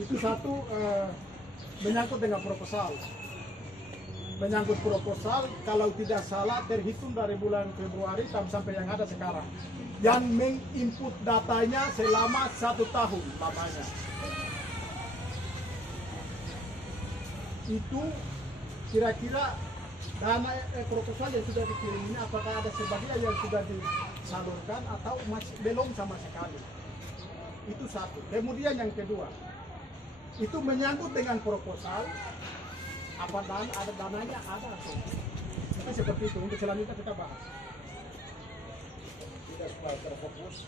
Itu satu menyangkut dengan proposal. Menyangkut proposal, kalau tidak salah terhitung dari bulan Februari sampai yang ada sekarang. Yang menginput datanya selama 1 tahun lamanya. Itu kira-kira dana proposal yang sudah dikirim ini apakah ada sebagian yang sudah disalurkan atau masih belum sama sekali. Itu satu. Kemudian yang kedua, itu menyangkut dengan proposal, apa ada dananya ada atau tidak. Seperti itu. Untuk selanjutnya kita bahas. Tidak supaya terfokus.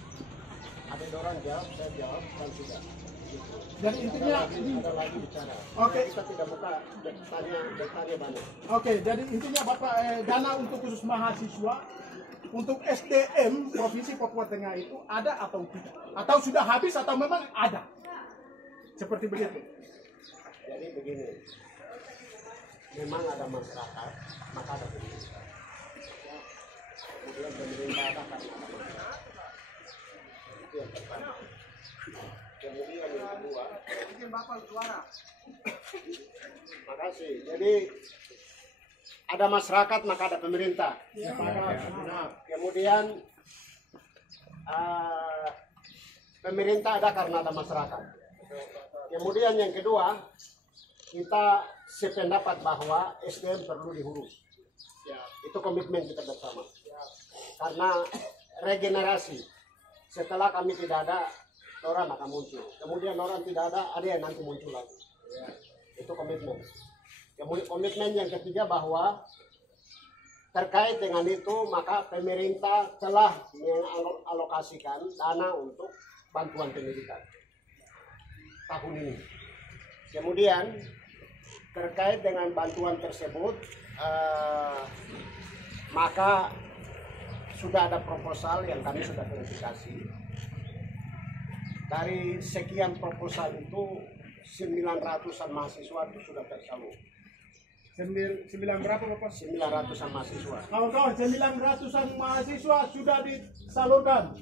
Ada orang jawab, saya jawab, dan sudah. Jadi intinya ada lagi bicara. Oke. Kita tidak buka bertanya banyak. Oke, jadi intinya Bapak dana untuk khusus mahasiswa untuk SDM Provinsi Papua Tengah itu ada atau tidak? Atau sudah habis atau memang ada? Seperti begitu. Jadi begini. Memang ada masyarakat, maka ada pemerintah. Kemudian pemerintah ada karena ada masyarakat. Itu yang pertama. Kemudian yang kedua, Bikin Bapak suara. makasih. Jadi ada masyarakat maka ada pemerintah. Ya, Kemudian pemerintah ada karena ada masyarakat. Kemudian yang kedua, kita sependapat bahwa SDM perlu diurus. Itu komitmen kita bersama. Karena regenerasi setelah kami tidak ada, orang akan muncul. Kemudian orang tidak ada yang nanti muncul lagi. Itu komitmen. Kemudian komitmen yang ketiga bahwa terkait dengan itu maka pemerintah telah mengalokasikan dana untuk bantuan pendidikan tahun ini. Kemudian terkait dengan bantuan tersebut maka sudah ada proposal yang kami sudah verifikasi. Dari sekian proposal itu 900-an mahasiswa itu sudah tersalur. 9 berapa Bapak? 900-an mahasiswa. Kawan-kawan, 900-an mahasiswa sudah disalurkan.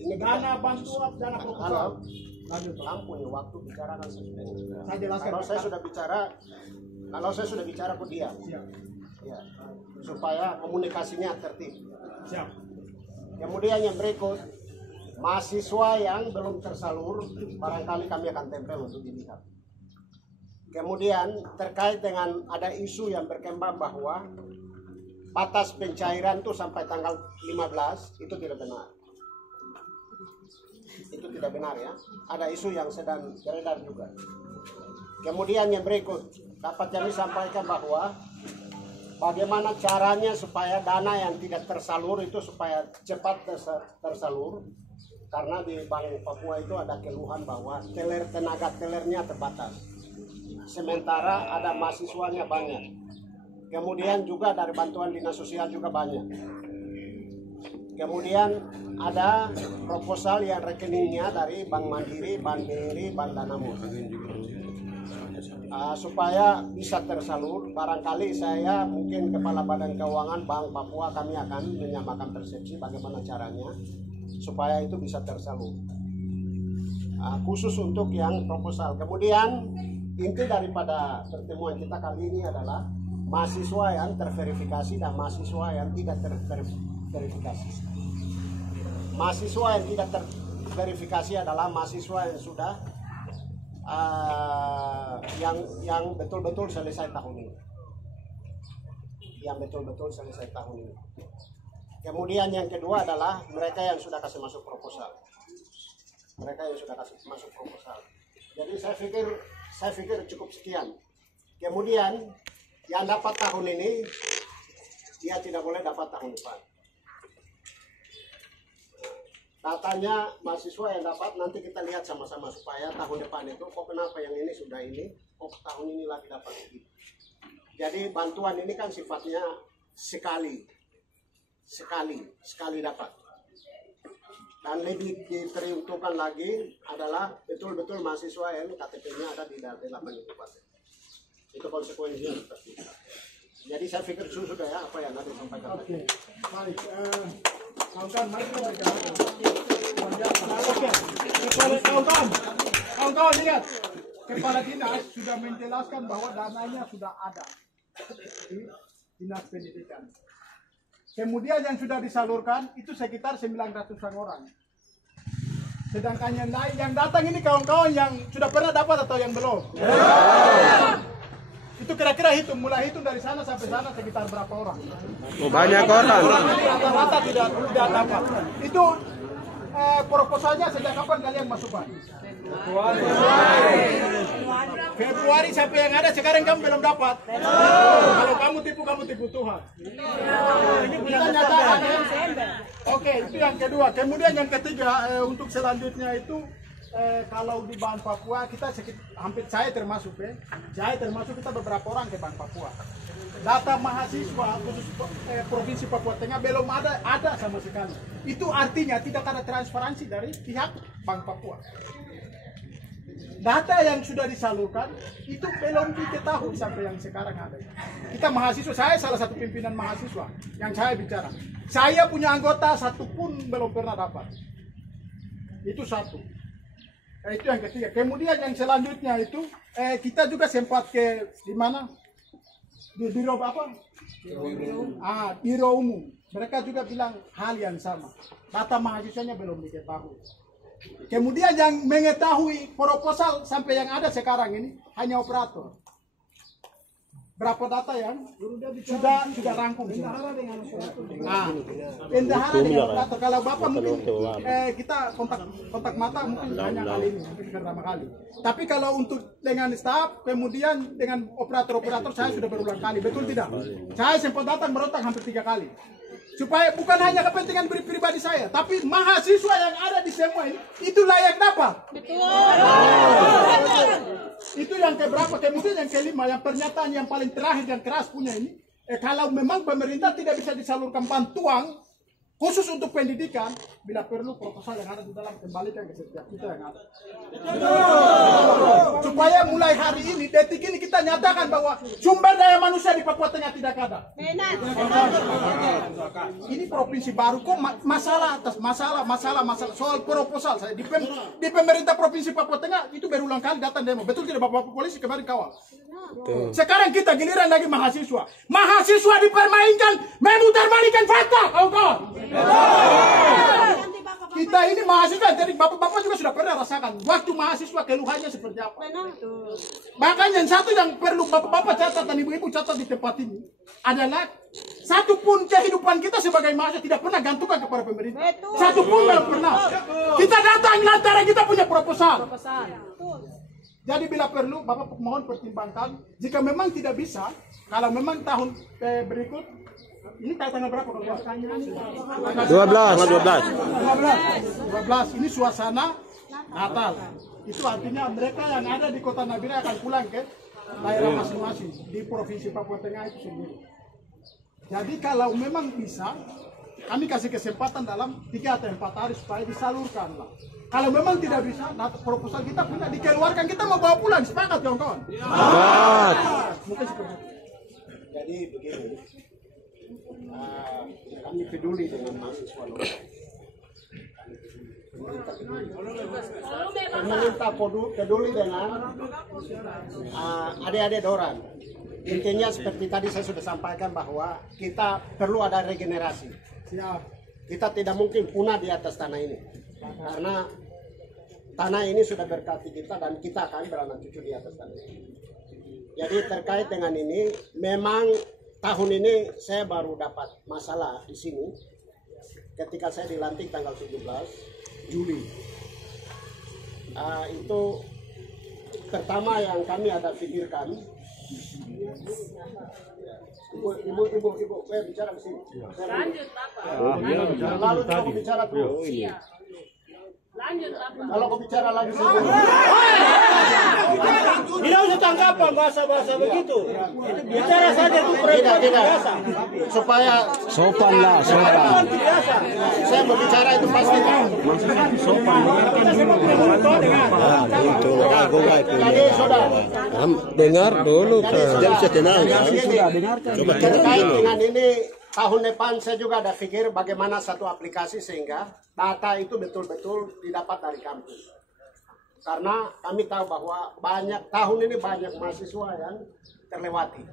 Ini Dana bantuan, dana proposal. lanjut lampu nih waktu bicara kan Saya jelaskan. kalau saya sudah bicara kok diam. Siap. Ya, supaya komunikasinya tertib. Siap. Kemudian yang berikut, mahasiswa yang belum tersalur barangkali kami akan tempel untuk dilihat. Kemudian terkait dengan ada isu yang berkembang bahwa batas pencairan itu sampai tanggal 15 itu tidak benar. Itu tidak benar ya. Ada isu yang sedang beredar juga. Kemudian yang berikut, dapat kami sampaikan bahwa bagaimana caranya supaya dana yang tidak tersalur itu supaya cepat tersalur. Karena di Bank Papua itu ada keluhan bahwa tenaga tellernya terbatas. Sementara ada mahasiswanya banyak. Kemudian juga dari bantuan dinas sosial juga banyak. Kemudian ada proposal yang rekeningnya dari Bank Mandiri, Bank BRI, Bank Danamon. Supaya bisa tersalur, barangkali saya mungkin Kepala Badan Keuangan Bank Papua kami akan menyamakan persepsi bagaimana caranya supaya itu bisa tersalur. Khusus untuk yang proposal. Kemudian inti daripada pertemuan kita kali ini adalah mahasiswa yang terverifikasi dan mahasiswa yang tidak terverifikasi. Mahasiswa yang tidak terverifikasi adalah mahasiswa yang sudah yang betul-betul selesai tahun ini. Yang betul-betul selesai tahun ini. Kemudian yang kedua adalah mereka yang sudah kasih masuk proposal. Mereka yang sudah kasih masuk proposal. Jadi saya pikir cukup sekian. Kemudian yang dapat tahun ini dia tidak boleh dapat tahun depan. Datanya mahasiswa yang dapat nanti kita lihat sama-sama supaya tahun depan itu kok kenapa yang ini sudah ini, kok tahun ini lagi dapat begitu. Jadi bantuan ini kan sifatnya sekali dapat. Dan lebih diperuntukkan lagi adalah betul-betul mahasiswa yang KTP-nya ada di dalam kabupaten. Itu konsekuensinya seperti itu. Jadi saya pikir sudah ya apa yang ada disampaikan. Oke, baik. Kawan-kawan, mari kita berjalan. Oke, kawan-kawan, ingat. kepala dinas sudah menjelaskan bahwa dananya sudah ada di dinas pendidikan. Kemudian yang sudah disalurkan itu sekitar 900-an orang. Sedangkan yang lain yang datang ini kawan-kawan yang sudah pernah dapat atau yang belum? Itu kira-kira hitung, mulai hitung dari sana sampai sana sekitar berapa orang? Banyak orang. Rata-rata tidak dapat. Itu proposalnya sejak kapan kalian masukkan? Februari sampai yang ada sekarang kamu belum dapat. Kalau kamu tipu Tuhan. Kita nyatakan. Oke, itu yang kedua. Kemudian yang ketiga untuk selanjutnya itu kalau di Bank Papua kita hampir saya termasuk kita beberapa orang ke Bank Papua. Data mahasiswa khusus Provinsi Papua Tengah belum ada sama sekali. Itu artinya tidak ada transparansi dari pihak Bank Papua. Data yang sudah disalurkan itu belum diketahui sampai yang sekarang ada. Kita mahasiswa, saya salah satu pimpinan mahasiswa yang saya bicara. Saya punya anggota satu pun belum pernah dapat. Itu satu. Itu yang ketiga. Kemudian yang selanjutnya itu kita juga sempat ke di mana? Di biro apa? Biro umum. Mereka juga bilang hal yang sama. Data mahasiswanya belum diketahui. Kemudian yang mengetahui proposal sampai yang ada sekarang ini hanya operator. Berapa data yang sudah rangkum? Bendahara dengan operator. Kalau Bapak mungkin kita kontak mata mungkin hanya kali ini, mungkin pertama kali. Tapi kalau untuk dengan staf, kemudian dengan operator saya sudah berulang kali, betul tidak? Saya sempat datang berontak hampir 3 kali. Supaya bukan hanya kepentingan pribadi saya, tapi mahasiswa yang ada di semua ini, itu layak dapat. Betul. Itu yang keberapa, kemudian yang kelima, yang pernyataan yang paling terakhir yang keras punya ini, kalau memang pemerintah tidak bisa disalurkan bantuan khusus untuk pendidikan, bila perlu proposal yang ada di dalam kembalikan ke setiap kita yang ada. Supaya mulai hari ini, detik ini kita nyatakan bahwa sumber daya manusia di Papua Tengah tidak ada. Ini provinsi baru kok masalah atas masalah soal proposal saya di pemerintah provinsi Papua Tengah itu berulang kali datang demo. Betul tidak Bapak polisi kemarin kawal? Sekarang kita giliran lagi mahasiswa. Mahasiswa dipermainkan, memutarbalikkan fakta, kawan-kawan. Kita ini mahasiswa, jadi bapak-bapak juga sudah pernah rasakan waktu mahasiswa keluhannya seperti apa. Makanya yang satu yang perlu bapak-bapak catat dan ibu-ibu catat di tempat ini adalah satu pun kehidupan kita sebagai mahasiswa tidak pernah gantungkan kepada pemerintah. Satu pun belum pernah. Kita datang lantaran kita punya proposal. Jadi bila perlu Bapak mohon pertimbangkan jika memang tidak bisa, kalau memang tahun berikut ini tanggal berapa kalau 12 ini suasana Natal. Itu artinya mereka yang ada di Kota Nabire akan pulang ke daerah masing-masing di Provinsi Papua Tengah itu sendiri. Jadi kalau memang bisa, kami kasih kesempatan dalam 3 atau 4 hari supaya disalurkan lah. Kalau memang tidak bisa, proposal kita punya dikeluarkan, kita mau bawa pulang, sepakat kawan-kawan? Mungkin seperti itu. Jadi begini, kami peduli dengan mahasiswa lokal. Pemerintah peduli dengan adik-adik Doran. Intinya seperti tadi saya sudah sampaikan bahwa kita perlu ada regenerasi. Kita tidak mungkin punah di atas tanah ini. Karena tanah ini sudah berkati kita dan kita akan beranak cucu di atas tanah ini. Jadi terkait dengan ini, memang tahun ini saya baru dapat masalah di sini ketika saya dilantik tanggal 17 Juli. Itu pertama yang kami ada pikirkan. Ibu, saya bicara di sini. Lanjut, Bapak. Lalu aku bicara tuh. Lanjut, Bapak. Kalau aku bicara lagi Tidak usah tanggapan bahasa-bahasa begitu. Bicara saja itu perempuan biasa. Supaya Sopan lah, sopan. saya mau bicara itu pasti. Jadi saudara, Dengar dulu kan. Dia bisa tenang. terkait dengan ini tahun depan saya juga ada pikir bagaimana satu aplikasi sehingga data itu betul-betul didapat dari kampus. karena kami tahu bahwa tahun ini banyak mahasiswa yang terlewati.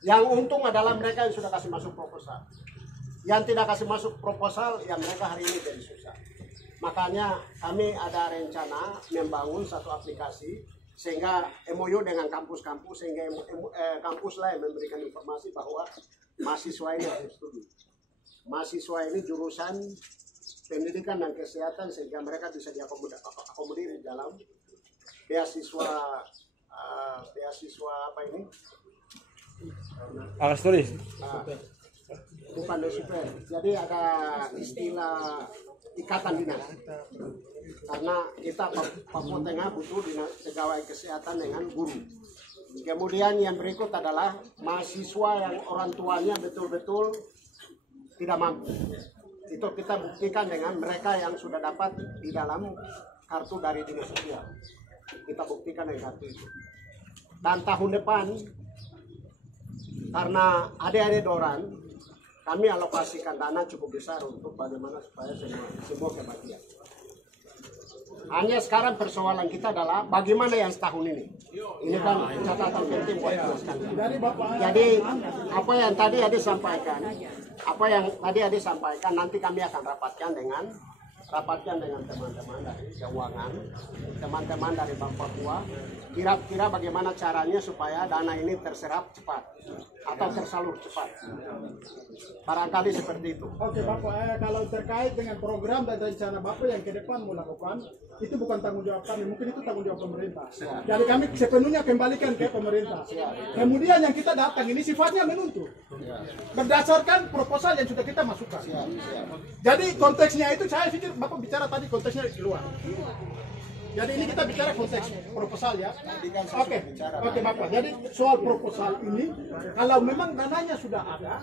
Yang untung adalah mereka yang sudah kasih masuk proposal. Yang tidak kasih masuk proposal, ya mereka hari ini jadi susah. Makanya kami ada rencana membangun satu aplikasi sehingga MOU dengan kampus-kampus, sehingga kampus lah yang memberikan informasi bahwa mahasiswa ini harus studi. Mahasiswa ini jurusan pendidikan dan kesehatan, sehingga mereka bisa diakomodir di dalam beasiswa apa ini? Alas tulis. Bukan SUP. Jadi ada istilah ikatan dinas. Karena kita Papua Tengah butuh dinas pegawai kesehatan dengan guru. Kemudian yang berikut adalah mahasiswa yang orang tuanya betul-betul tidak mampu. Itu kita buktikan dengan mereka yang sudah dapat di dalam kartu dari dinas sosial. Kita buktikan dengan kartu itu. Dan tahun depan, karena adik-adik Doran, kami alokasikan dana cukup besar untuk bagaimana supaya semua kebahagiaan. Hanya sekarang persoalan kita adalah bagaimana yang setahun ini. Ini kan catatan penting buat kita sekalian. Jadi apa yang tadi Adik sampaikan, nanti kami akan rapatkan dengan teman-teman dari keuangan, teman-teman dari Bank Papua, kira-kira bagaimana caranya supaya dana ini terserap cepat atau tersalur cepat. Barangkali seperti itu. Oke Bapak, kalau terkait dengan program dan rencana Bapak yang ke depan mau lakukan, itu bukan tanggung jawab kami, mungkin itu tanggung jawab pemerintah. Jadi kami sepenuhnya kembalikan ke pemerintah. Kemudian yang kita datang ini sifatnya menuntut, berdasarkan proposal yang sudah kita masukkan. Jadi konteksnya itu saya pikir Bapak bicara tadi konteksnya di luar. Jadi ini kita bicara konteks proposal ya. Oke Bapak. Jadi soal proposal ini, kalau memang dananya sudah ada,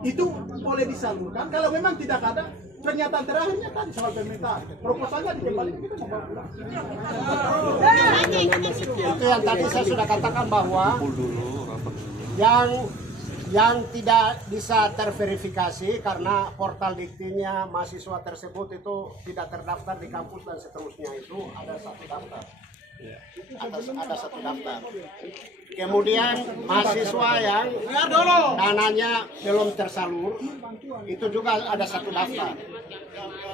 itu boleh disalurkan. Kalau memang tidak ada, pernyataan terakhirnya tadi soal permintaan. Proposalnya dikembalikan, kita mau pulang. Itu yang tadi saya sudah katakan bahwa yang tidak bisa terverifikasi karena portal diktinya mahasiswa tersebut itu tidak terdaftar di kampus dan seterusnya, itu ada satu daftar. Ada satu daftar. Kemudian mahasiswa yang dananya belum tersalur itu juga ada satu daftar.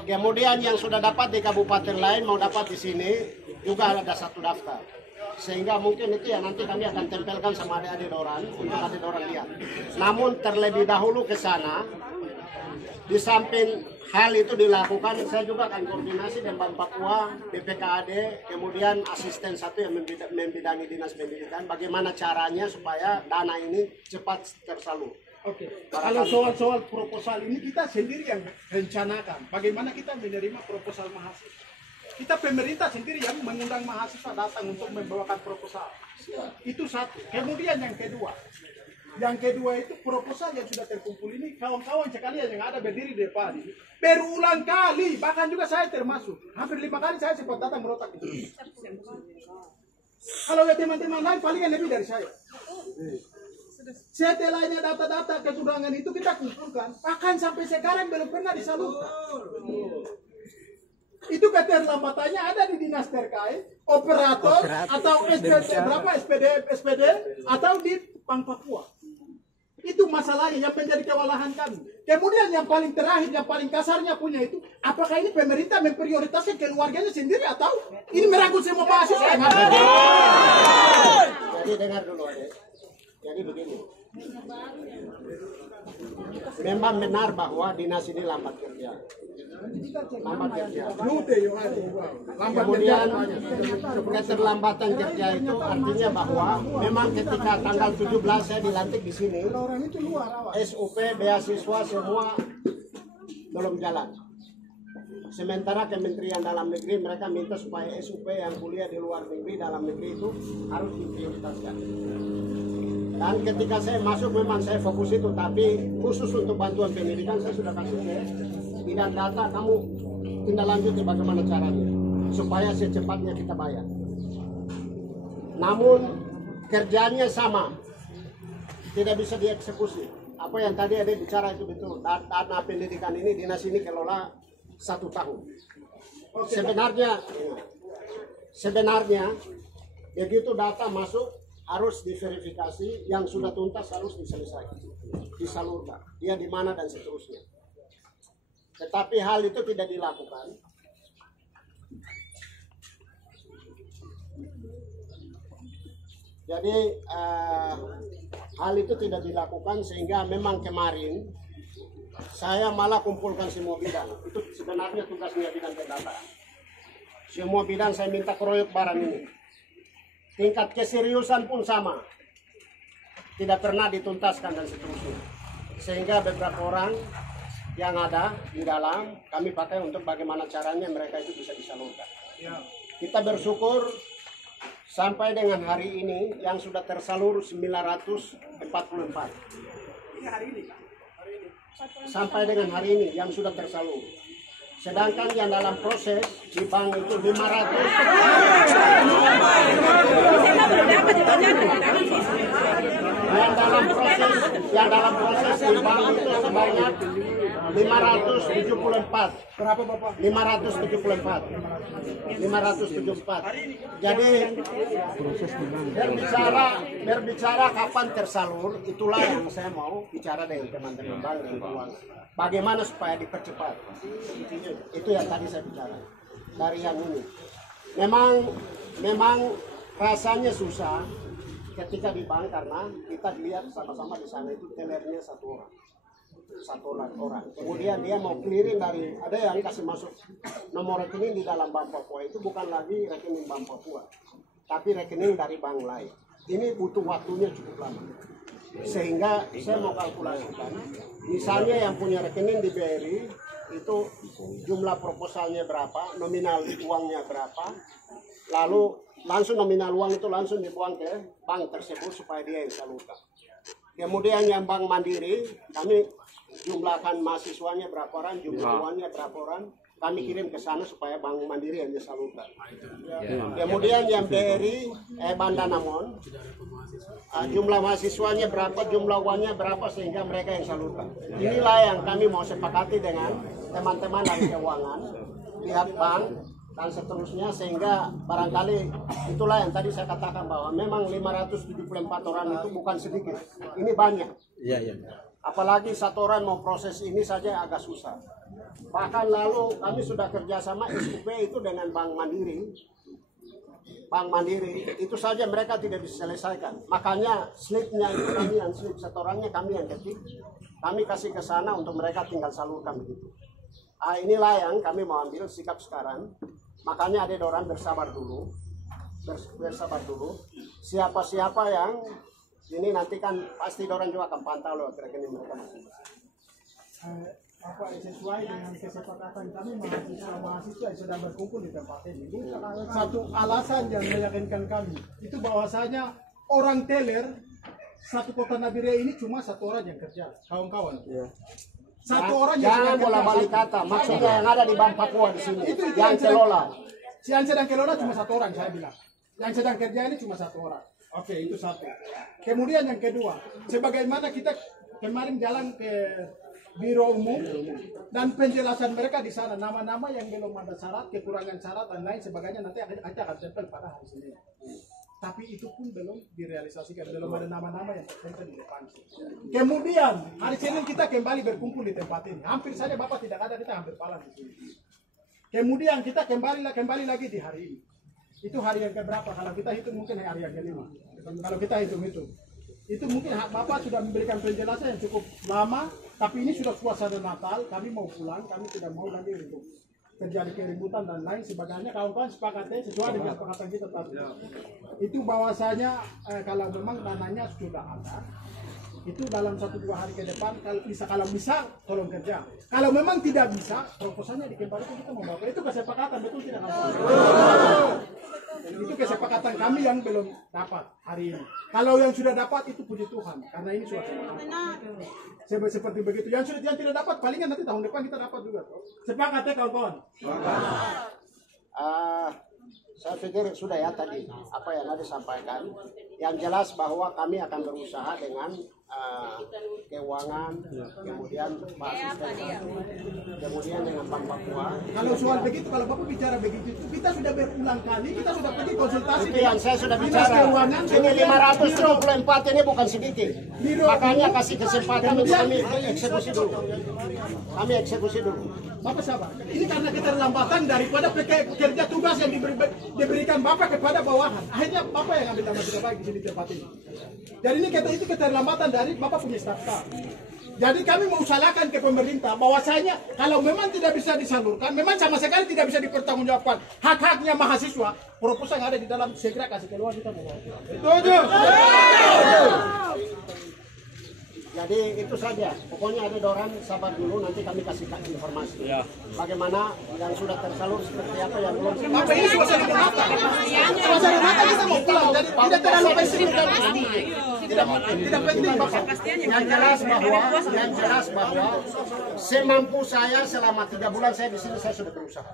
Kemudian yang sudah dapat di kabupaten lain mau dapat di sini juga ada satu daftar. Sehingga mungkin itu ya nanti kami akan tempelkan sama adik-adik Doran untuk adik Doran lihat. Namun terlebih dahulu ke sana, di samping hal itu dilakukan, saya juga akan koordinasi dengan Bank Papua, BPKAD, kemudian asisten satu yang membidangi dinas pendidikan, bagaimana caranya supaya dana ini cepat tersalur. Oke. Kalau soal proposal ini kita sendiri yang rencanakan, bagaimana kita menerima proposal mahasiswa. Kita pemerintah sendiri yang mengundang mahasiswa datang untuk membawakan proposal. Itu satu. Kemudian yang kedua itu proposal yang sudah terkumpul ini, kawan-kawan sekalian yang ada berdiri di depan ini berulang kali, bahkan juga saya termasuk, hampir 5 kali saya sempat datang merotak itu. Kalau ya teman-teman lain palingan lebih dari saya. Setelahnya data-data kecurangan itu kita kumpulkan, bahkan sampai sekarang belum pernah disalurkan. Itu keterlambatannya ada di dinas terkait, operator atau SPD atau di Bank Papua. Itu masalahnya yang menjadi kewalahan kami. Kemudian yang paling terakhir, yang paling kasarnya punya itu, apakah ini pemerintah memprioritaskan keluarganya sendiri atau ini merangkul semua mahasiswa? Jadi dengar dulu Adik. Jadi begini. Memang benar bahwa dinas ini lambat kerja. Kemudian keterlambatan kerja itu artinya bahwa memang ketika tanggal 17 saya dilantik di sini, SUP beasiswa semua belum jalan. Sementara Kementerian Dalam Negeri mereka minta supaya SUP yang kuliah di luar negeri dalam negeri itu harus diprioritaskan. Dan ketika saya masuk memang saya fokus itu, tapi khusus untuk bantuan pendidikan saya sudah kasih ke bidang data, kamu tindak lanjut bagaimana caranya supaya secepatnya kita bayar. Namun kerjanya sama, tidak bisa dieksekusi. Apa yang tadi ada bicara itu betul. Dana pendidikan ini dinas ini kelola 1 tahun. Sebenarnya sebenarnya begitu data masuk harus diverifikasi, yang sudah tuntas harus diselesaikan, disalurkan, dia di mana dan seterusnya. Tetapi hal itu tidak dilakukan. Jadi hal itu tidak dilakukan sehingga memang kemarin saya malah kumpulkan semua bidang. Itu sebenarnya tugasnya bidang pendataan. Semua bidang saya minta keroyok barang ini. Tingkat keseriusan pun sama. Tidak pernah dituntaskan dan seterusnya. Sehingga beberapa orang yang ada di dalam kami pakai untuk bagaimana caranya mereka itu bisa disalurkan. Kita bersyukur sampai dengan hari ini yang sudah tersalur 944. Ini hari ini, Pak. Sampai dengan hari ini yang sudah tersalur. Sedangkan yang dalam proses di bank itu 500. Yang dalam proses di bank itu sebanyak 574. Berapa Bapak? 574. Jadi berbicara kapan tersalur, itulah yang saya mau bicara dengan teman-teman bank dan keuangan. Bagaimana supaya dipercepat? Itu yang tadi saya bicara. Dari yang ini. Memang rasanya susah ketika di bank karena kita lihat sama-sama di sana itu tellernya satu orang. Kemudian dia mau clearing dari, ada yang kasih masuk nomor rekening di dalam Bank Papua itu bukan lagi rekening Bank Papua, tapi rekening dari bank lain. Ini butuh waktunya cukup lama. Sehingga saya mau kalkulasikan, misalnya yang punya rekening di BRI itu jumlah proposalnya berapa, nominal uangnya berapa, lalu langsung nominal uang itu langsung dibuang ke bank tersebut supaya dia yang salurkan. Kemudian yang Bank Mandiri, kami jumlahkan mahasiswanya berapa orang, jumlah uangnya berapa orang, kami kirim ke sana supaya Bank Mandiri yang disalurkan. Kemudian yang BRI, Bandanamon, jumlah mahasiswanya berapa, jumlah uangnya berapa sehingga mereka yang salurkan. Inilah yang kami mau sepakati dengan teman-teman dari keuangan, pihak bank, dan seterusnya, sehingga barangkali itulah yang tadi saya katakan bahwa memang 574 orang itu bukan sedikit, ini banyak. Apalagi satu orang mau proses ini saja agak susah. Bahkan lalu kami sudah kerjasama SUP itu dengan Bank Mandiri. Bank Mandiri itu saja mereka tidak diselesaikan. Makanya slipnya itu kami yang slip setorannya kami yang ketik, kami kasih ke sana untuk mereka tinggal salurkan begitu. Inilah yang kami mau ambil sikap sekarang. Makanya ada orang bersabar dulu. Siapa-siapa yang ini nanti kan pasti orang juga akan pantau lewat rekening mereka masing-masing. Sesuai dengan kesepakatan kami mahasiswa yang sedang berkumpul di tempat ini. Satu alasan yang meyakinkan kami itu bahwasanya orang teller satu kota Nabiria ini cuma satu orang yang kerja, kawan-kawan. Satu orang yang jangan bola-balik kata, maksudnya yang ada di Bank Papua di sini, itu yang kelola. Yang sedang kelola cuma satu orang, saya bilang. Yang sedang kerja ini cuma satu orang. Oke, itu satu. Kemudian yang kedua, sebagaimana kita kemarin jalan ke Biro Umum dan penjelasan mereka di sana, nama-nama yang belum ada syarat, kekurangan syarat dan lain sebagainya nanti akan tempel pada hari Senin. Tapi itu pun belum direalisasikan, belum ada nama-nama yang tertempel di depan. Kemudian hari Senin kita kembali berkumpul di tempat ini. Hampir saja Bapak tidak ada, kita hampir palang di sini. Kemudian kita kembali lagi di hari ini. Itu hari yang keberapa? Kalau kita hitung mungkin hari yang kelima. Kalau kita hitung itu mungkin Bapak sudah memberikan penjelasan yang cukup lama. Tapi ini sudah suasana Natal, kami mau pulang, kami tidak mau lagi untuk terjadi keributan dan lain sebagainya. Kawan-kawan sepakatnya sesuai dengan kesepakatan kita tadi. Itu bahwasanya kalau memang dananya sudah ada, itu dalam 1-2 hari ke depan kalau bisa tolong kerja. Kalau memang tidak bisa, proposalnya dikembalikan kita membawa. Itu kesepakatan, betul tidak? Itu kesepakatan kami yang belum dapat hari ini. Kalau yang sudah dapat itu puji Tuhan, karena ini sudah seperti begitu. Yang tidak dapat palingan nanti tahun depan kita dapat juga. Sepakat ya kawan-kawan? Saya pikir sudah ya tadi apa yang ada sampaikan. Yang jelas bahwa kami akan berusaha dengan keuangan, kemudian kemudian dengan Bank Papua. Kalau soal begitu, kalau Bapak bicara begitu, kita sudah berulang kali, kita sudah pergi konsultasi. Itu yang saya sudah Dinas bicara. Keuangan, Ini 574 ini bukan sedikit. Makanya kasih kesempatan untuk kami eksekusi dulu. Kami eksekusi dulu. Bapak sabar. Ini karena keterlambatan daripada pekerja tugas yang diberikan Bapak kepada bawahan. Akhirnya Bapak yang ambil tanggung jawab di sini tempat ini. Jadi ini itu keterlambatan dari Bapak punya staf. Jadi kami mau salahkan ke pemerintah bahwasanya kalau memang tidak bisa disalurkan, memang sama sekali tidak bisa dipertanggungjawabkan hak-haknya mahasiswa, proposal yang ada di dalam segera kasih keluar kita mau. Setuju. Jadi itu saja. Pokoknya ada Doran sabar dulu, nanti kami kasih informasi. Bagaimana yang sudah tersalur seperti apa yang belum. Bapak ini suasana mata. Suasana mata kita mau pulang. Jadi tidak terlalu penting. Tidak penting Bapak. Yang jelas bahwa semampu saya selama 3 bulan saya di sini saya sudah berusaha.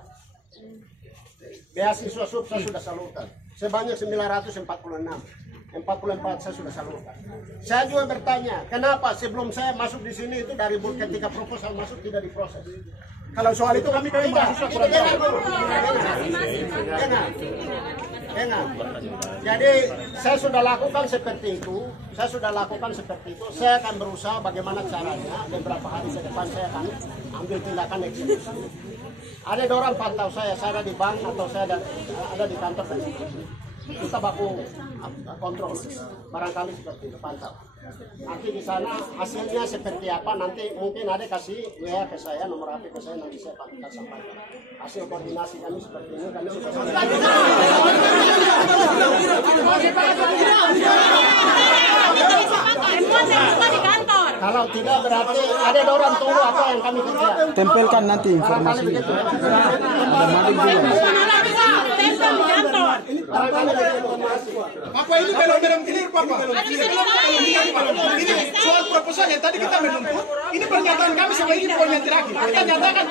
Beasiswa sub saya sudah salurkan sebanyak 946. 44 saya sudah salurkan. Saya juga bertanya, kenapa sebelum saya masuk di sini itu dari ketika proposal masuk tidak diproses? Kalau soal itu kami mahasiswa kurang tahu. Enak. Jadi saya sudah lakukan seperti itu. Saya akan berusaha bagaimana caranya. Beberapa hari ke depan saya akan ambil tindakan eksekusi. Ada orang pantau saya ada di bank atau saya ada di kantor dan kita baku kontrol, barangkali seperti itu pantau. Nanti di sana hasilnya seperti apa, nanti mungkin ada kasih WA ke saya, nomor HP ke saya, nanti saya akan sampaikan. Hasil koordinasi kami seperti ini, kami sudah kalau tidak berarti ada orang tunggu apa yang kami kerja. Tempelkan nanti informasi. Ada madik juga. Apa ini belum clear Bapak? Ini soal proposal yang tadi kita menuntut. Ini pernyataan kami sama ini poin yang terakhir. Kita nyatakan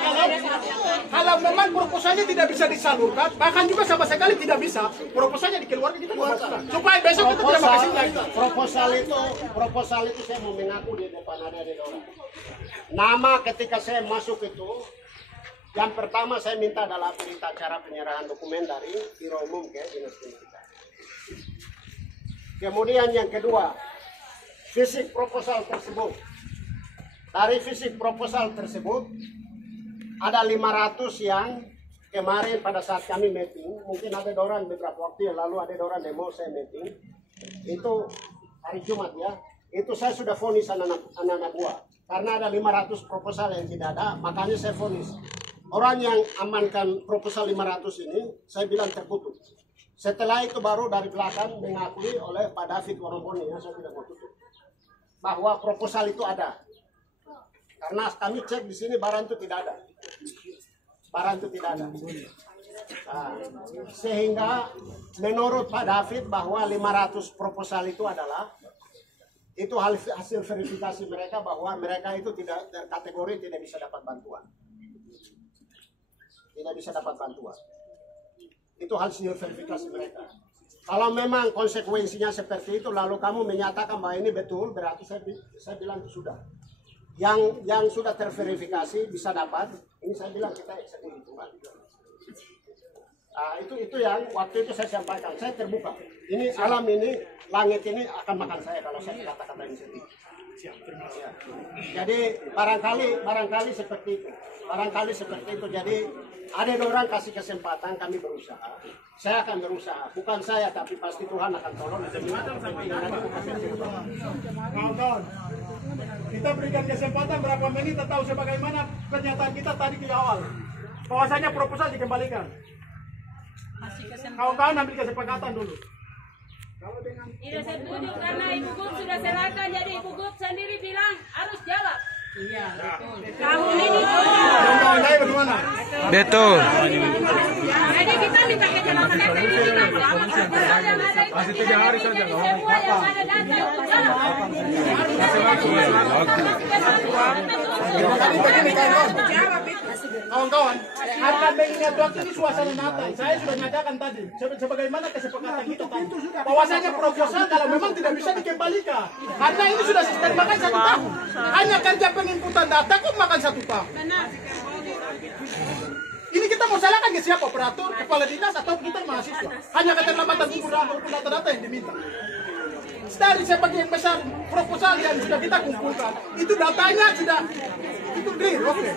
kalau memang proposalnya tidak bisa disalurkan, bahkan juga sama sekali tidak bisa, proposalnya dikeluarkan kita buatkan. Supaya besok kita tidak makasih lagi. Proposal itu saya mau mengaku di depan ada orang. Nama ketika saya masuk itu, yang pertama saya minta adalah perintah cara penyerahan dokumen dari Biro Umum ke Dinas Pendidikan. Kemudian yang kedua, fisik proposal tersebut. Dari fisik proposal tersebut, ada 500 yang kemarin pada saat kami meeting, mungkin ada orang beberapa waktu yang lalu ada orang demo saya meeting, itu hari Jumat ya, itu saya sudah vonis anak-anak buah. Karena ada 500 proposal yang tidak ada, makanya saya vonis. Orang yang amankan proposal 500 ini, saya bilang tertutup. Setelah itu baru dari belakang mengakui oleh Pak David Woromboni, ya saya tidak mau tutup, bahwa proposal itu ada. Karena kami cek di sini barang itu tidak ada. Nah, sehingga menurut Pak David bahwa 500 proposal itu adalah itu hasil verifikasi mereka bahwa mereka itu tidak kategori tidak bisa dapat bantuan. Itu hasil verifikasi mereka. Kalau memang konsekuensinya seperti itu, lalu kamu menyatakan bahwa ini betul, berarti saya bilang itu sudah. Yang sudah terverifikasi bisa dapat, ini saya bilang kita eksekusi kembali. Nah, itu yang waktu itu saya sampaikan, saya terbuka. Ini alam ini, langit ini akan makan saya kalau saya kata-kata ini sedih. Jadi barangkali seperti itu. Jadi ada orang kasih kesempatan, kami berusaha. Saya akan berusaha, bukan saya tapi pasti Tuhan akan tolong. Kawan-kawan, kita berikan kesempatan berapa menit atau sebagaimana pernyataan kita tadi di awal. Bahwasanya proposal dikembalikan. Kawan-kawan ambil kesepakatan dulu. Tidak setuju karena Ibu Gub sudah serahkan, jadi Ibu Gub sendiri bilang harus jawab. Iya, betul. Kamu ini Kawan-kawan lain bagaimana? Betul. jadi kita minta kejelasan sertifikat selama proposal yang ada itu Masih 3 hari saja, nggak semua yang ada data itu jawab. Kawan-kawan, akan mengingat waktu ini suasana Natal. Saya sudah nyatakan tadi, sebagaimana kesepakatan kita tadi, bahwasanya proposal kalau memang tidak bisa dikembalikan, karena ini sudah sistem makan 1 tahun. Hanya kerja penginputan data kok makan 1 tahun. Ini kita mau salahkan ke siapa? Operator, kepala dinas, atau kita mahasiswa? Hanya keterlambatan ukur data yang diminta. Dari sebagian besar proposal yang sudah kita kumpulkan, itu datanya sudah itu clear, oke.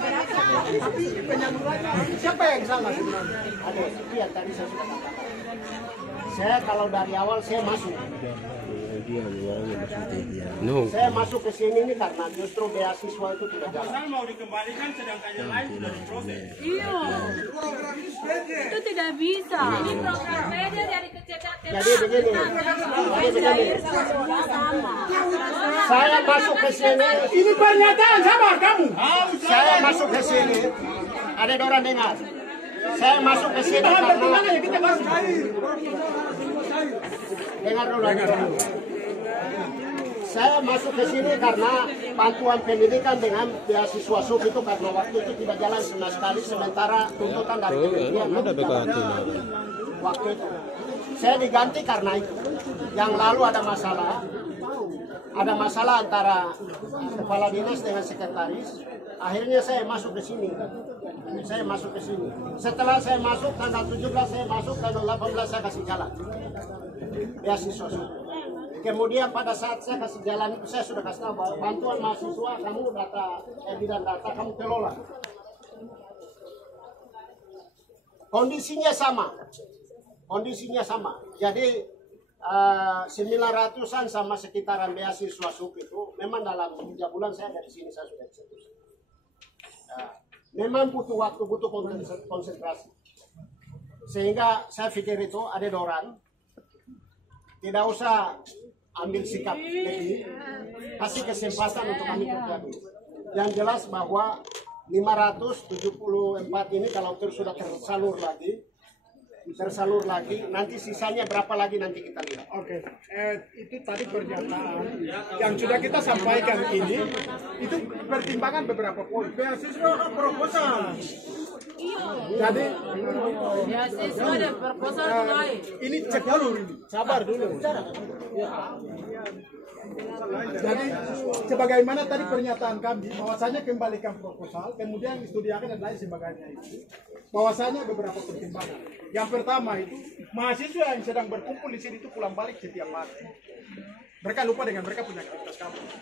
Tapi penyalurannya siapa yang salah sebenarnya? Ada, itu yang tadi saya sudah katakan. Saya kalau dari awal saya masuk. Saya masuk ke sini ini karena justru beasiswa itu tidak jalan. Mau dikembalikan sedangkan yang lain sudah diproses. Iya. Itu tidak bisa. Ini program beda dari Jadi begini, saya masuk ke sini. Ini pernyataan sama kamu. Saya masuk ke sini. Ada orang dengar. Saya masuk ke sini karena Kita masuk. dengar dulu. Saya masuk ke sini karena bantuan pendidikan dengan beasiswa SUP itu karena waktu itu tidak jalan sama sekali, sementara tuntutan dari kementerian waktu itu. Saya diganti karena itu. Yang lalu ada masalah antara kepala dinas dengan sekretaris. Akhirnya saya masuk ke sini. Setelah saya masuk tanggal 17 saya masuk, tanggal 18 saya kasih jalan beasiswa SUP. Kemudian pada saat saya kasih jalan itu saya sudah kasih tahu bahwa bantuan mahasiswa kamu bidang data kamu kelola. Kondisinya sama. Jadi 900-an sama sekitaran beasiswa SUP itu memang dalam 3 bulan saya dari sini saya sudah eksekusi. Memang butuh waktu, butuh konsentrasi. Sehingga saya pikir itu ada doran. Tidak usah ambil sikap lebih, kasih kesempatan untuk kami kerja dulu. Yang jelas bahwa 574 ini kalau sudah tersalur lagi, nanti sisanya berapa lagi nanti kita lihat. Oke, itu tadi pernyataan yang sudah kita sampaikan ini, itu pertimbangan beberapa poin. Beasiswa proposal. Jadi beasiswa dan proposal lain. ini cek dulu, sabar dulu. Jadi sebagaimana tadi pernyataan kami, bahwasanya kembalikan proposal, kemudian distudiakan dan lain sebagainya itu, bahwasanya beberapa pertimbangan. Yang pertama itu mahasiswa yang sedang berkumpul di sini itu pulang balik setiap hari. Mereka lupa dengan mereka punya aktivitas kampus.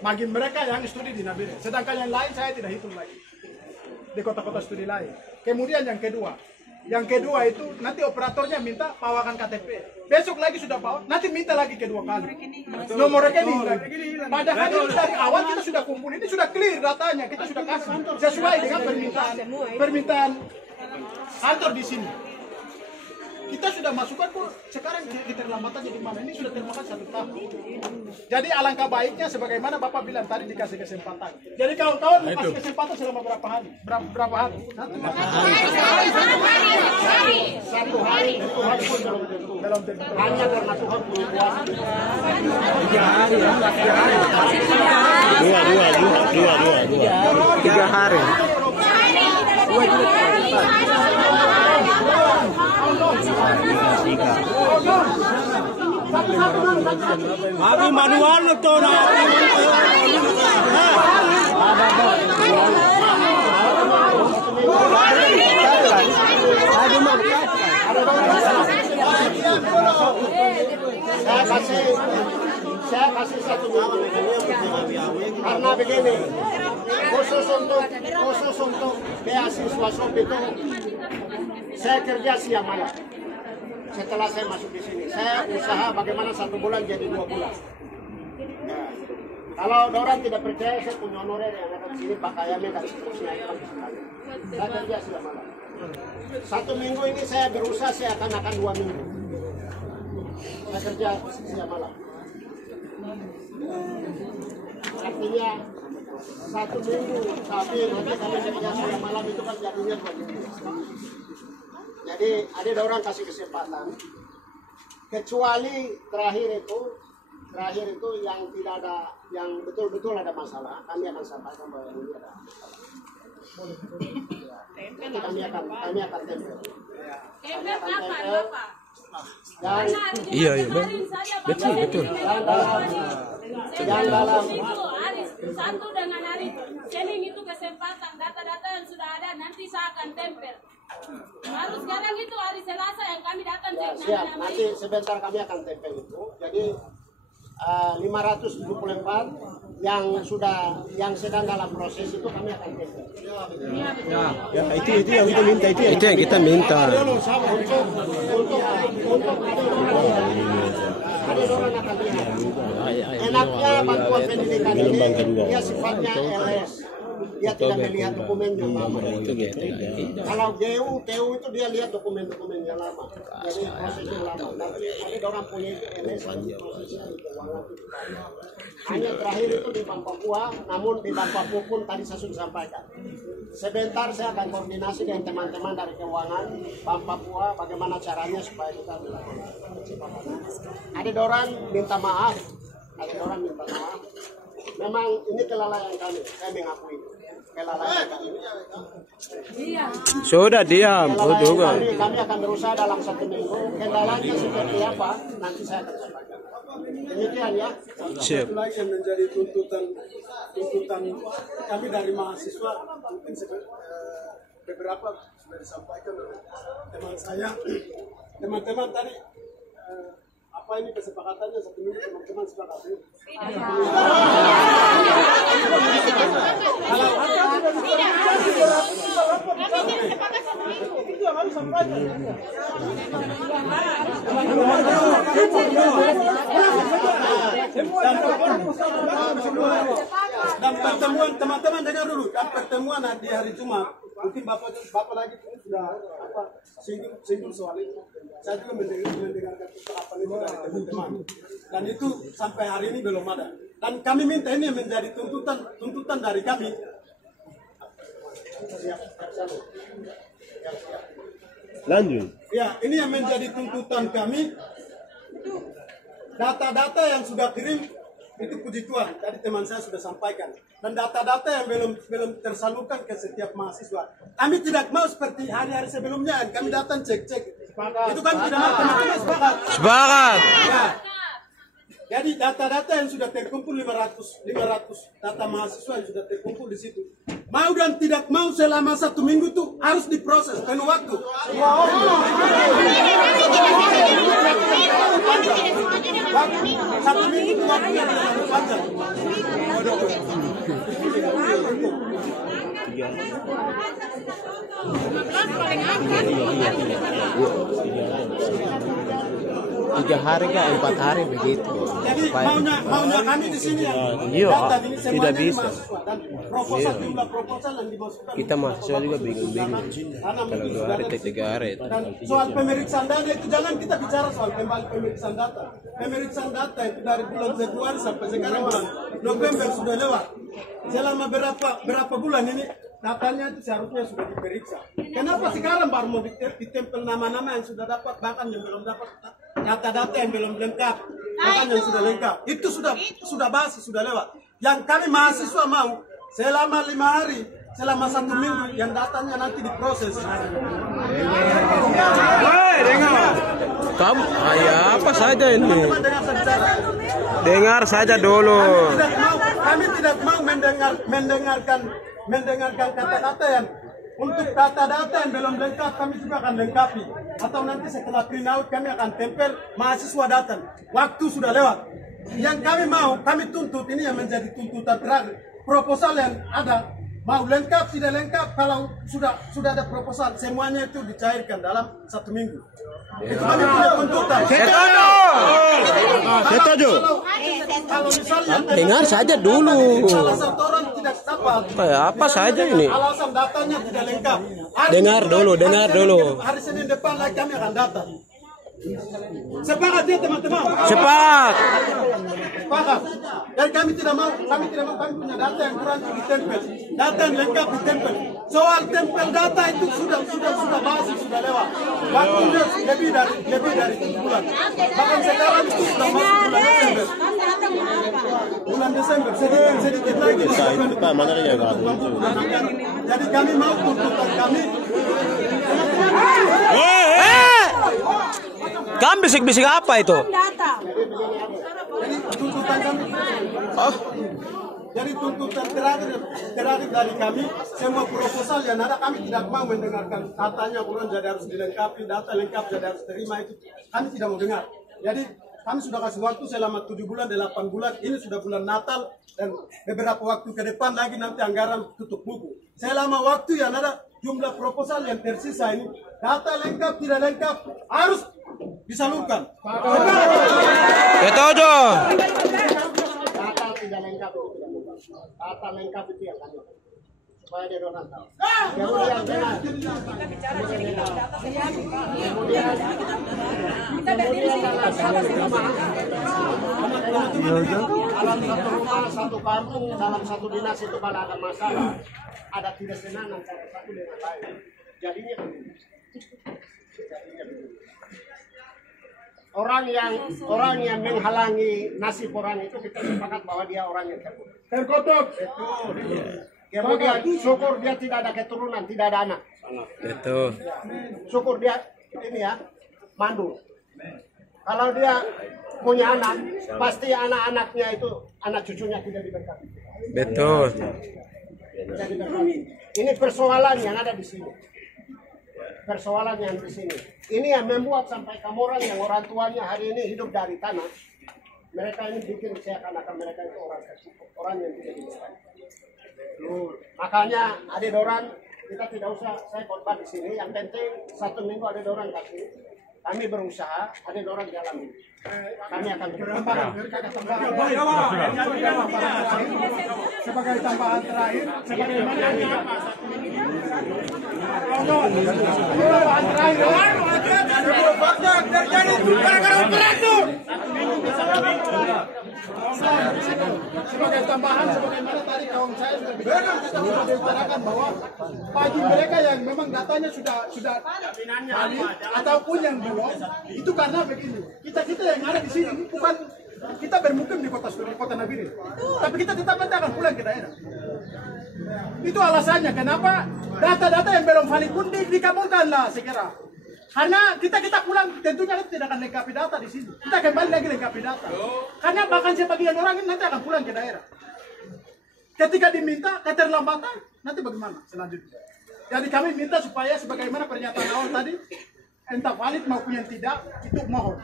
Bagi mereka yang studi di Nabire, sedangkan yang lain saya tidak hitung lagi di kota-kota studi lain. Kemudian yang kedua itu nanti operatornya minta pawakan KTP. Besok lagi sudah bawa, nanti minta lagi kedua kali. Nomor rekening lagi. Padahal ini dari awal kita sudah kumpul, ini sudah clear datanya, kita sudah kasih sesuai dengan permintaan kantor di sini. Kita sudah masukkan kok, sekarang keterlambatannya di mana? Ini sudah termakan 1 tahun. Jadi alangkah baiknya sebagaimana Bapak bilang tadi dikasih kesempatan. Jadi kawan-kawan mau kasih kesempatan selama berapa hari? Berapa hari? 1 hari pun belum tentu. Hanya karena Tuhan punya kuasa. 3 hari. Abi manual to na. Saya kasih 1 minggu karena begini, khusus untuk beasiswa SUP itu saya kerja siang malam. Setelah saya masuk di sini, saya usaha bagaimana 1 bulan jadi 2 bulan. Nah, kalau orang tidak percaya, saya punya honorer yang ada di sini, pakaiannya dan seterusnya. Saya kerja siang malam. 1 minggu ini saya berusaha, saya akan 2 minggu. Saya kerja siang malam. Artinya 1 minggu, tapi nanti kalau kerja siang malam itu kan jadinya 2 minggu. Jadi ada orang kasih kesempatan, kecuali terakhir itu yang tidak ada, yang betul-betul ada masalah, kami akan sampaikan bahwa ini ada masalah. Nanti kami akan tempel. Tempel kapan, Bapak? Dan Iya, betul. Yang dalam itu hari Sabtu dengan hari Senin itu kesempatan data-data yang sudah ada nanti saya akan tempel. Baru sekarang itu hari Selasa yang kami datang cek siap, nama-nama nanti itu. sebentar kami akan tempel itu. Jadi 574 yang sedang dalam proses itu kami akan tempel. Ya, itu yang kita minta, itu yang kita minta. Ada orang akan lihat. Enaknya bantuan pendidikan ini dia sifatnya LS. Dia tidak melihat dokumennya lama. Kalau TU itu dia lihat dokumen-dokumennya lama. Jadi prosesnya lama. Tapi ada orang punya itu LS prosesnya di keuangan. Hanya terakhir itu di Bank Papua, namun di Bank Papua pun tadi saya sudah sampaikan. Sebentar saya akan koordinasi dengan teman-teman dari keuangan Bank Papua bagaimana caranya supaya kita dilakukan. Ada orang minta maaf, Memang ini kelalaian kami, saya mengakui kelalaian kami. Sudah diam, juga. Kami akan berusaha dalam 1 minggu. Kendalanya seperti apa? Nanti saya akan sampaikan. Demikian ya. Siap. Lagi yang menjadi tuntutan kami dari mahasiswa mungkin beberapa sudah disampaikan oleh teman saya. Teman-teman tadi apa ini kesepakatannya 1 minggu teman-teman sepakati? Dan pertemuan teman-teman dengar dulu, dan pertemuan di hari Jumat mungkin bapak lagi sudah singgung soal itu. Saya juga mendengarkan percakapan itu dari teman-teman, dan itu sampai hari ini belum ada. Dan kami minta ini menjadi tuntutan dari kami. Lanjut. Ya, ini yang menjadi tuntutan kami. Data-data yang sudah kirim itu puji Tuhan, tadi teman saya sudah sampaikan. Dan data-data yang belum tersalurkan ke setiap mahasiswa. Kami tidak mau seperti hari-hari sebelumnya, kami datang cek-cek. Itu kan tidak mau, teman-teman sepakat. Sepakat. Ya. Jadi data-data yang sudah terkumpul 500 data mahasiswa yang sudah terkumpul di situ. Mau dan tidak mau selama 1 minggu itu harus diproses penuh waktu. Satu minggu itu waktunya terlalu panjang. Tiga hari ke 4 hari begitu. Jadi maunya kami di sini yang Iya, data ini semuanya tidak bisa. mahasiswa. Dan proposal jumlah proposal yang dimasukkan. Kita mahasiswa juga bingung-bingung. Karena Kalau mungkin 2 sudah hari, ada. 3 hari. Dan soal pemeriksaan data itu jangan kita bicara soal pemeriksaan data. Pemeriksaan data itu dari bulan Februari sampai sekarang bulan November sudah lewat. Selama berapa bulan ini datanya itu seharusnya sudah diperiksa. Kenapa sekarang baru mau ditempel nama-nama yang sudah dapat, bahkan yang belum dapat data-data yang belum lengkap, bahkan yang sudah lengkap. Itu sudah basi, sudah lewat. Yang kami mahasiswa mau selama 5 hari, selama 1 minggu yang datanya nanti diproses. Kamu, apa saja ini? Teman-teman dengar saya bicara. Dengar saja dulu. Kami tidak mau mendengarkan kata-kata yang untuk data-data yang belum lengkap kami juga akan lengkapi. Atau nanti setelah print out kami akan tempel mahasiswa datang. Waktu sudah lewat. Yang kami mau, kami tuntut ini yang menjadi tuntutan terakhir. Proposal yang ada mau lengkap tidak lengkap, kalau sudah ada proposal semuanya itu dicairkan dalam 1 minggu. Itu kami punya tuntutan. Setuju. Kalau misalnya Dengar saja dulu. salah satu orang tidak dapat. Apa saja ini? Alasan datanya tidak lengkap. Dengar dulu. Hari Senin depan lagi kami akan datang. Sepakat ya teman-teman? Cepat. Sepakat. Dan kami tidak mau kami punya data yang kurang ditempel. Data yang lengkap ditempel. Soal tempel data itu sudah basi, sudah lewat. Waktunya lebih dari 7 bulan. Bahkan sekarang itu sudah masuk bulan Desember. Bulan Desember sedikit lagi. Jadi kami mau tuntutan kami. Kamu bisik-bisik apa itu? Jadi tuntutan kami. Jadi tuntutan terakhir dari kami, semua proposal yang ada kami tidak mau mendengarkan. Katanya orang jadi harus dilengkapi, data lengkap jadi harus terima itu. Kami tidak mau dengar. Jadi kami sudah kasih waktu selama 7 bulan, 8 bulan. Ini sudah bulan Natal dan beberapa waktu ke depan lagi nanti anggaran tutup buku. Selama waktu yang ada jumlah proposal yang tersisa ini, data lengkap tidak lengkap harus disalurkan. Setuju. Data tidak lengkap itu tidak mudah. Data lengkap itu yang kami supaya dia orang tahu. Kemudian dalam satu rumah, satu kampung, dalam satu dinas itu kalau ada masalah, ada tidak senang antara satu dengan lain. Jadinya orang yang menghalangi nasib orang itu kita sepakat bahwa dia orang yang terkutuk. Kemudian syukur dia tidak ada keturunan, tidak ada anak. Betul. Syukur dia ini ya mandul. Kalau dia punya anak, pasti anak-anaknya itu anak cucunya tidak diberkati. Betul. Tidak diberkati. Ini persoalan yang ada di sini. Persoalan yang di sini. Ini yang membuat sampai kamu orang tuanya hari ini hidup dari tanah. Mereka ini bikin seakan-akan mereka itu orang yang tidak diberkati. Makanya ada orang kita tidak usah saya korban di sini. Yang penting 1 minggu ada orang kasih. Kami berusaha, ada orang jalan. Kami akan berkembang. Sebagai tambahan terakhir, sebagai tambahan, sebagaimana tadi kawan saya sudah diutarakan bahwa bagi mereka yang memang datanya sudah valid ataupun yang belum, itu karena begini, kita yang ada di sini bukan kita bermukim di kota Nabire, tapi kita tetap nanti akan pulang ke daerah. Itu alasannya kenapa data-data yang belum valid pun dikabulkan lah sekira. Karena kita pulang tentunya kita tidak akan lengkapi data di sini. Kita kembali lagi lengkapi data. Karena bahkan sebagian orang ini nanti akan pulang ke daerah. Ketika diminta keterlambatan, nanti bagaimana selanjutnya? Jadi kami minta supaya sebagaimana pernyataan awal tadi, entah valid maupun yang tidak, itu mohon.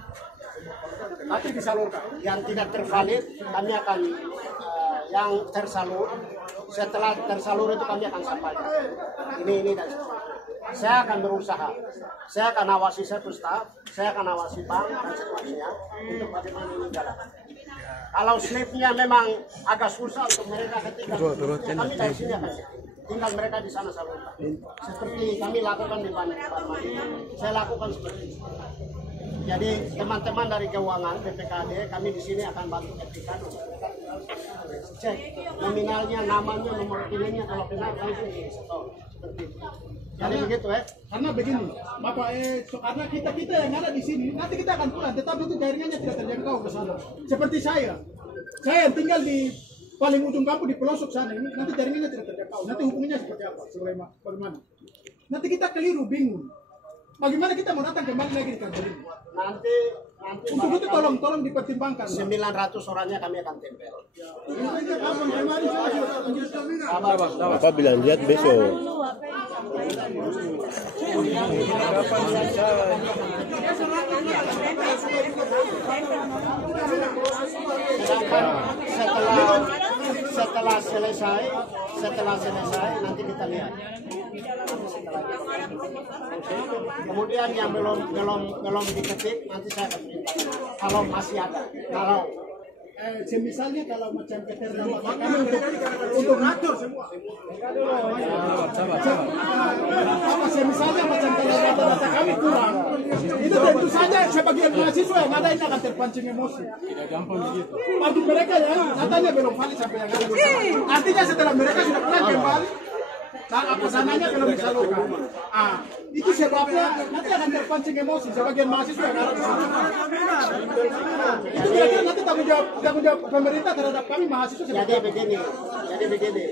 Nanti disalurkan. Yang tidak tervalid kami akan yang tersalur. Setelah tersalur itu kami akan sampaikan. Ini dan saya akan berusaha. Saya akan awasi satu staf, saya akan awasi bank dan seterusnya untuk bagaimana ini jalan. Kalau slipnya memang agak susah untuk mereka ketika kami dari sini akan tinggal mereka di sana salurkan. Seperti kami lakukan di Bandung. Saya lakukan seperti itu. Jadi teman-teman dari keuangan BPKD kami di sini akan bantu ketika cek nominalnya, namanya, nomor rekeningnya kalau benar langsung seperti itu. Jadi begitu Karena begini, Bapak karena kita yang ada di sini nanti kita akan pulang, tetapi itu jaringannya tidak terjangkau ke sana. Seperti saya yang tinggal di paling ujung kampung di pelosok sana ini, nanti jaringannya tidak terjangkau. Nanti hubungannya seperti apa? Bagaimana? Nanti kita keliru, bingung. Bagaimana kita mau datang kembali lagi di kantor ini? Nanti untuk itu tolong dipertimbangkan. 900 orangnya kami akan tempel. Bapak bilang lihat besok. Setelah selesai nanti kita lihat. Kemudian yang belum diketik nanti saya akan minta kalau masih ada. Kalau misalnya kalau macam keterlambatan kami untuk ngatur semua. Apa misalnya macam kalau data kami kurang, itu tentu saja sebagian mahasiswa yang ada ini akan terpancing emosi. Tidak gampang begitu. Bagi mereka yang datanya belum valid sampai yang ada. Artinya setelah mereka sudah pulang kembali, apa sananya belum disalurkan. Itu sebabnya nanti akan terpancing emosi sebagian mahasiswa yang ada di sana. Itu kira-kira nanti tanggung jawab pemerintah terhadap kami mahasiswa. Jadi begini,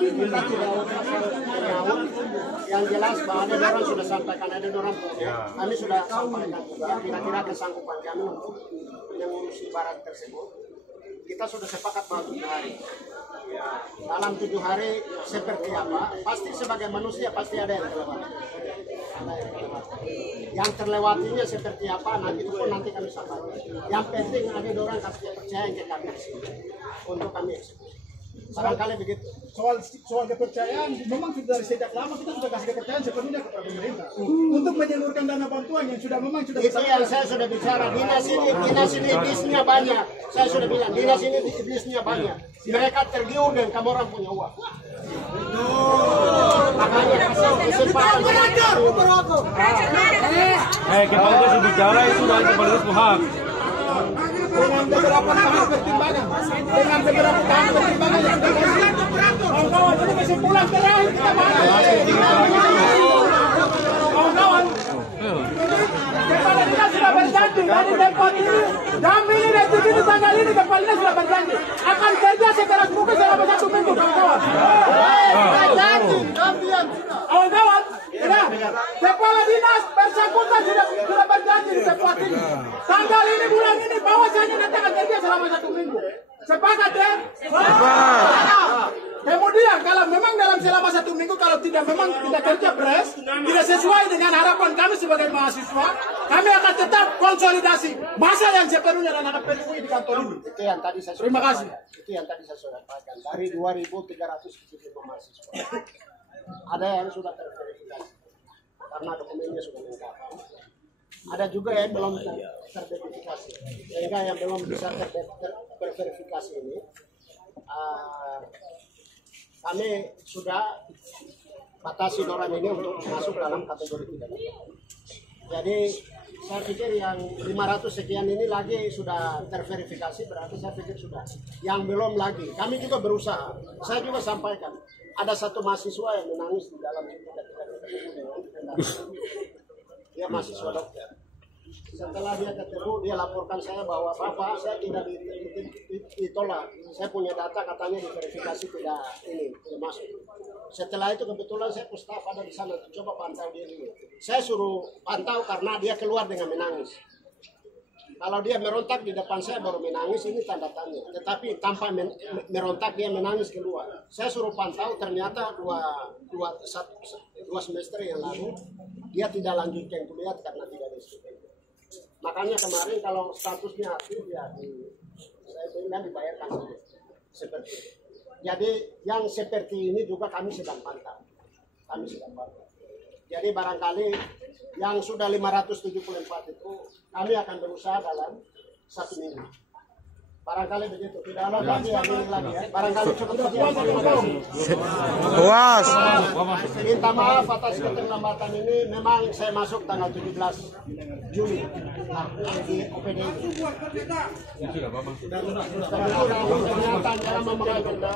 kita tidak usah menyaut. Yang jelas bahwa ada orang sudah sampaikan, ada orang punya. Kami sudah sampaikan juga kira-kira kesanggupan kami untuk mengurusi barang tersebut. Kita sudah sepakat bahwa 7 hari. Dalam 7 hari seperti apa? Pasti sebagai manusia pasti ada yang terlewati. Yang terlewatinya seperti apa? Nanti itu pun nanti kami sampaikan. Yang penting ada orang kasih percaya ke kami di sini untuk kami eksekusi. Barangkali begitu. Soal kepercayaan, memang sudah dari sejak lama kita sudah kasih kepercayaan sepenuhnya kepada pemerintah untuk menyalurkan dana bantuan yang sudah itu yang saya sudah bicara. Dinas ini iblisnya banyak. Saya sudah bilang dinas ini iblisnya banyak. Mereka tergiur dan kamu orang punya uang. Makanya kesempatan. Kita udah bicara itu sudah kembali Tuhan. Dengan beberapa tahap pertimbangan, yang sudah kasih. Kawan-kawan, ini kesimpulan terakhir kita kawan-kawan. Kepala dinas sudah berjanji dari tempat ini, jam ini dan di tanggal ini kepala dinas sudah berjanji akan kerja sekeras mungkin selama 1 minggu, kawan-kawan. Kawan-kawan, kepala dinas bersangkutan sudah berjanji di tempat ini. Tanggal ini, bulan ini, bahwasanya nanti akan kerja selama 1 minggu. Sepakat ya? Kemudian kalau memang dalam selama 1 minggu kalau memang tidak kerja beres, tidak sesuai dengan harapan kami sebagai mahasiswa, kami akan tetap konsolidasi masa yang sepenuhnya dan akan penuhi di kantor ini. Itu yang tadi saya Terima kasih. Itu yang tadi saya sudah sampaikan. Dari 2.375 mahasiswa, ada yang sudah terverifikasi karena dokumennya sudah lengkap. Ada juga yang belum terverifikasi, sehingga yang belum bisa terverifikasi ini kami sudah batasi orang ini untuk masuk dalam kategori pidana. Jadi saya pikir yang 500 sekian ini lagi sudah terverifikasi, berarti saya pikir sudah. Yang belum lagi, kami juga berusaha. Saya juga sampaikan, ada satu mahasiswa yang menangis di dalam itu. Dia mahasiswa dokter. Setelah dia ketemu, dia laporkan saya bahwa Bapak, saya tidak ditolak. Saya punya data katanya diverifikasi tidak masuk. Setelah itu kebetulan saya staf ada di sana, coba pantau dia dulu. Saya suruh pantau karena dia keluar dengan menangis. Kalau dia merontak di depan saya baru menangis, ini tanda tanya. Tetapi tanpa merontak dia menangis keluar. Saya suruh pantau, ternyata dua semester yang lalu dia tidak lanjutkan kuliah karena tidak disetujui. Makanya kemarin kalau statusnya aktif ya saya bilang dibayarkan seperti itu. Jadi yang seperti ini juga kami sedang pantau. Jadi barangkali yang sudah 574 itu kami akan berusaha dalam 1 minggu. Barangkali begitu. Tidak ada lagi yang ini lagi ya. Barangkali cukup sekian. Puas. Minta maaf atas keterlambatan ini. Memang saya masuk tanggal 17 Juli di OPD. Ternyata dalam memakai benda.